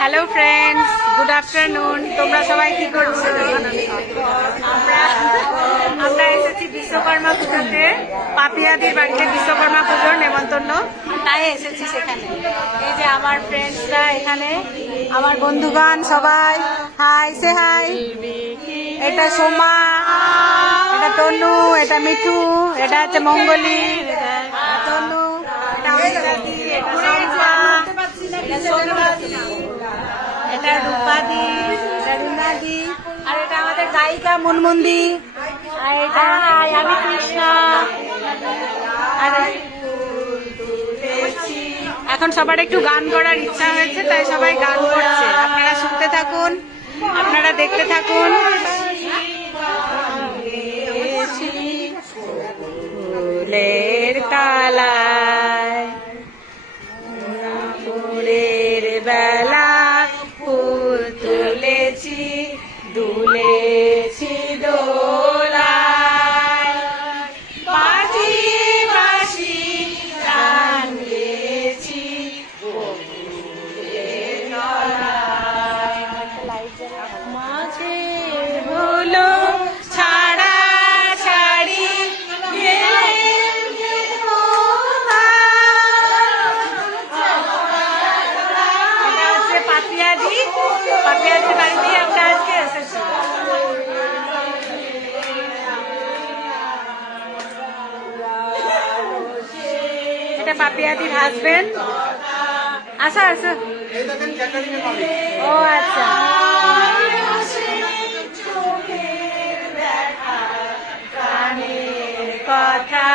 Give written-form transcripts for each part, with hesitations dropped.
Hello friends, good afternoon. তোমরা সবাই কি করছো? আমরা এসেছি বিশ্বকর্মা পুজোতে। পাপিয়াদির বাড়িতে বিশ্বকর্মা পুজোর নেমন্তন্ন, তাই এসেছি সেখানে। এই যে আমার ফ্রেন্ডসরা এখানে, আমার বন্ধুগণ সবাই। হাই, সে হাই। এটা সোমা, এটা তনু, এটা মিঠু, এটা হচ্ছে মঙ্গলি, তনু, এটা অমিতাদি, এটা শম্পা, এটা সোনাদি, এটা রূপাদি, এটা রুনাদি, আর এটা আমাদের গায়িকা মুনমুন্দি, আর এটা আমি কৃষ্ণা। আর এখন সবার একটু গান করার ইচ্ছা হয়েছে, তাই সবাই গান করছে। আপনারা শুনতে থাকুন, আপনারা দেখতে থাকুন। ফুলের তালায় ভোরের বেলা ফুল তুলেছি, দুলেছি দোলায়, বাজি বাঁশি গান গেয়েছি বকুলের তলায়। মাঝে হলো ছাড়া ছাড়ি, পাপিয়াদির বাড়িতে আমরা আজকে এসেছি। এটা পাপিয়াদির হাজবেন্ড। আসো আসো। ও আচ্ছা, কথা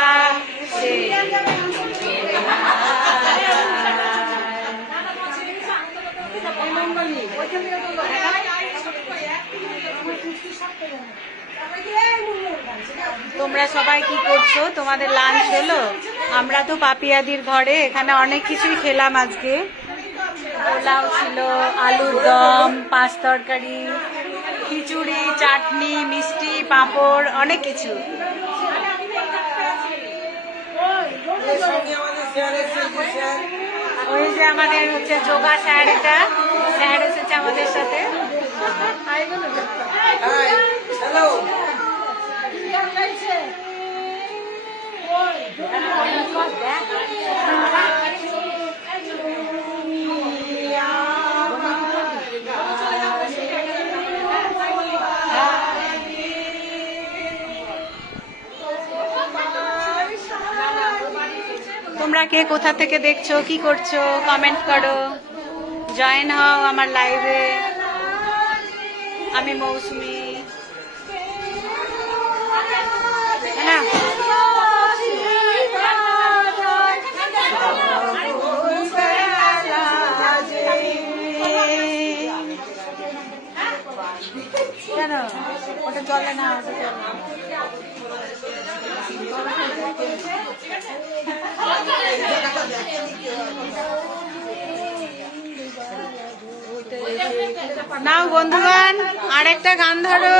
তোমরা সবাই কি করছো? তোমাদের লাঞ্চ হলো? আমরা তো পাপিয়াদির ঘরে এখানে অনেক কিছুই খেলাম আজকে। পোলাও ছিল, আলুর দম, পাঁচ তরকারি, খিচুড়ি, চাটনি, মিষ্টি, পাঁপড়, অনেক কিছু। ওই যে আমাদের হচ্ছে যোগা স্যার, এটা স্যার এসেছে আমাদের সাথে। তোমরা কে কোথা থেকে দেখছো, কি করছো, কমেন্ট করো, জয়েন হও আমার লাইভে। আমি মৌসুমি, না কেন ওটা চলে না, নাও বন্ধুগণ, আরেকটা গান ধরো।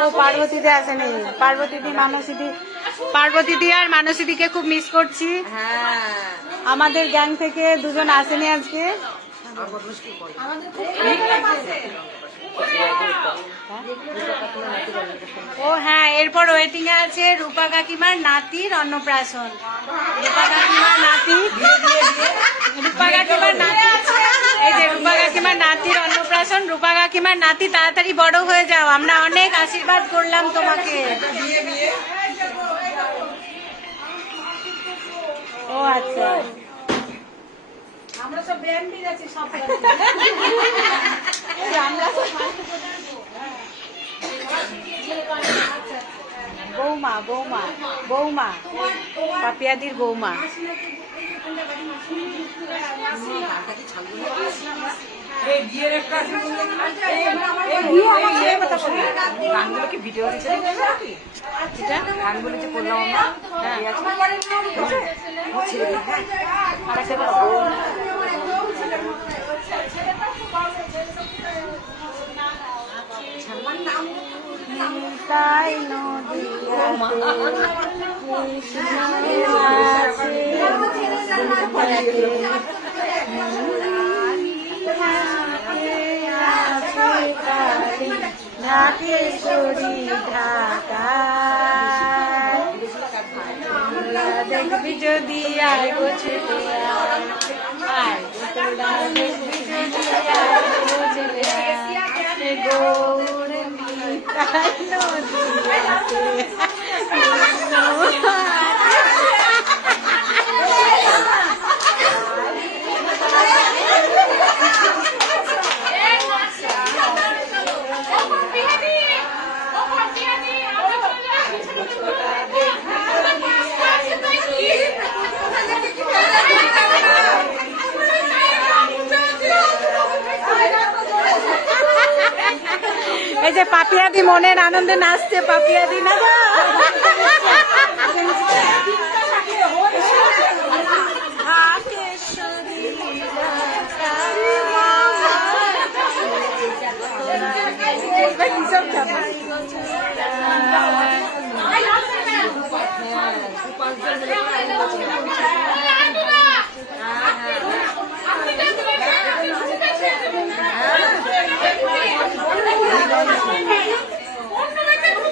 ও পার্বতীদি আসেনি, পার্বতীদি আর মানসীদিকে খুব মিস করছি। আমাদের গ্যাং থেকে দুজন আসেনি আজকে। ও হ্যাঁ, এরপর ওয়েটিং এ আছে রূপা কাকিমার নাতির অন্নপ্রাশন। রূপা কাকিমার নাতি, এই যে রূপা কাকিমার নাতির অন্নপ্রাশন। রূপা কাকিমার নাতি, তাড়াতাড়ি বড় হয়ে যাও, আমরা অনেক আশীর্বাদ করলাম তোমাকে। ও আচ্ছা, আমরা সব ব্যান্ডি আছি, সব বৌমা বৌমা বৌমা পাপিয়াদির বৌমা। গানগুলো কি ভিডিও গানগুলো যে করলাম আমরা, তাই নদীয়াতে কৃষ্ণ আছে ঢাকেশ্বরী ঢাকায় দেখবি যদি আয় গো ছুটে আয় তোরা দেখবি যদি আয় গো ছুটে আয় গৌর নিতাই নদীয়াতে এই যে পাপিয়াদি মনের আনন্দে নাচছে পাপিয়াদি না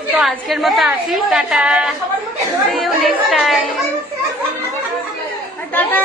তো আজকের মতো আসি tata, see you next time, tata.